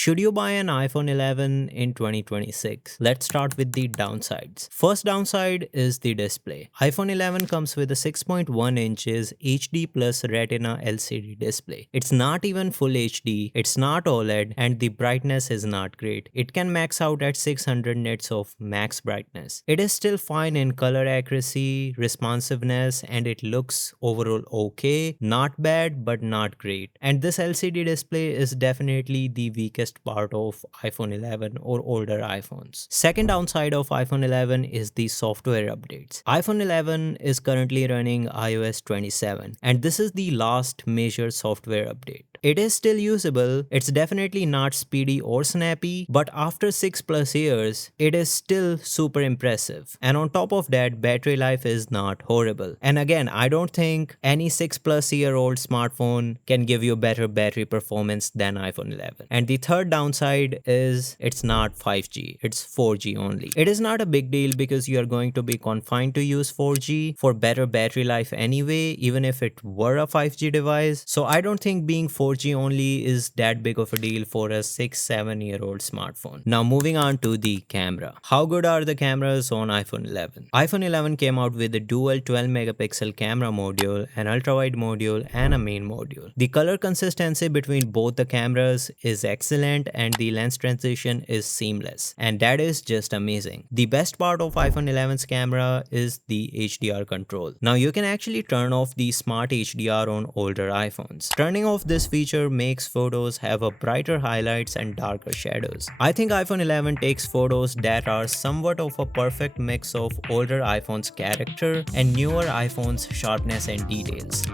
Should you buy an iPhone 11 in 2026? Let's start with the downsides. First downside is the display. iPhone 11 comes with a 6.1 inches HD plus Retina LCD display. It's not even full HD, it's not OLED, and the brightness is not great. It can max out at 600 nits of max brightness. It is still fine in color accuracy, responsiveness, and it looks overall okay. Not bad, but not great. And this LCD display is definitely the weakest part of iPhone 11 or older iPhones. Second downside of iPhone 11 is the software updates. iPhone 11 is currently running iOS 27, and this is the last major software update. It is still usable, it's definitely not speedy or snappy, but after 6+ years, it is still super impressive. And on top of that, battery life is not horrible. And again, I don't think any 6+ year old smartphone can give you better battery performance than iPhone 11. And the third downside is it's not 5G, it's 4G only. It is not a big deal because you are going to be confined to use 4G for better battery life anyway, even if it were a 5G device. So I don't think being 4G only is that big of a deal for a 6-7 year old smartphone. Now moving on to the camera. How good are the cameras on iPhone 11? iPhone 11 came out with a dual 12 megapixel camera module, an ultra-wide module, and a main module. The color consistency between both the cameras is excellent and the lens transition is seamless. And that is just amazing. The best part of iPhone 11's camera is the HDR control. Now you can actually turn off the Smart HDR on older iPhones. Turning off this feature makes photos have a brighter highlights and darker shadows. I think iPhone 11 takes photos that are somewhat of a perfect mix of older iPhone's character and newer iPhone's sharpness and details.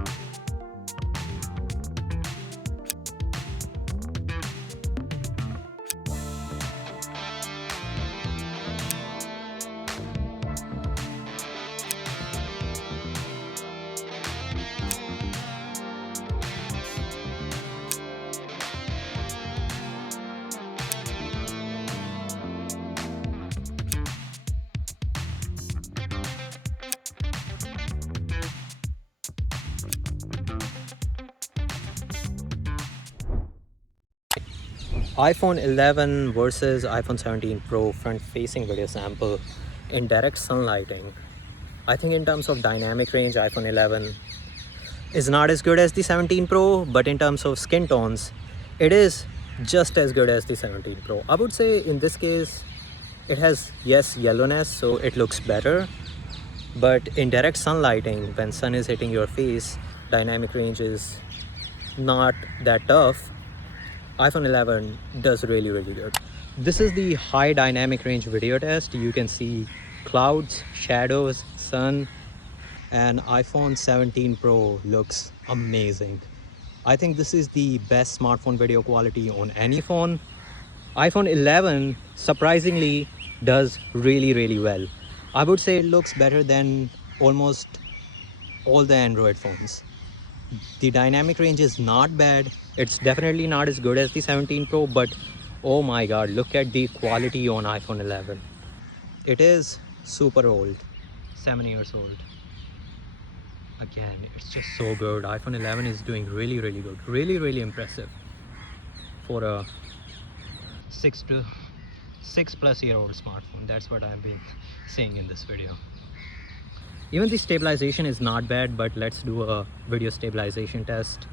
iPhone 11 versus iPhone 17 Pro front-facing video sample in direct sunlighting. I think in terms of dynamic range, iPhone 11 is not as good as the 17 Pro, but in terms of skin tones, it is just as good as the 17 Pro. I would say in this case, it has, yes, yellowness, so it looks better, but in direct sunlighting, when sun is hitting your face, dynamic range is not that tough. iPhone 11 does really good. This is the high dynamic range video test. You can see clouds, shadows, sun, and iPhone 17 Pro looks amazing. I think this is the best smartphone video quality on any phone. iPhone 11 surprisingly does really well. I would say it looks better than almost all the Android phones. The dynamic range is not bad. It's definitely not as good as the 17 Pro, but oh my god, look at the quality on iPhone 11. It is super old, 7 years old. Again, it's just so good. iPhone 11 is doing really good, really impressive for a 6+ year old smartphone. That's what I've been saying in this video. Even the stabilization is not bad, but let's do a video stabilization test.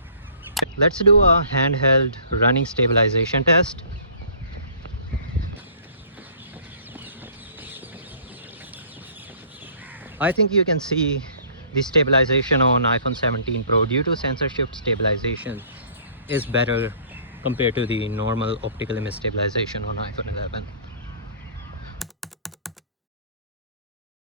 Let's do a handheld running stabilization test. I think you can see the stabilization on iPhone 17 Pro due to sensor shift stabilization is better compared to the normal optical image stabilization on iPhone 11.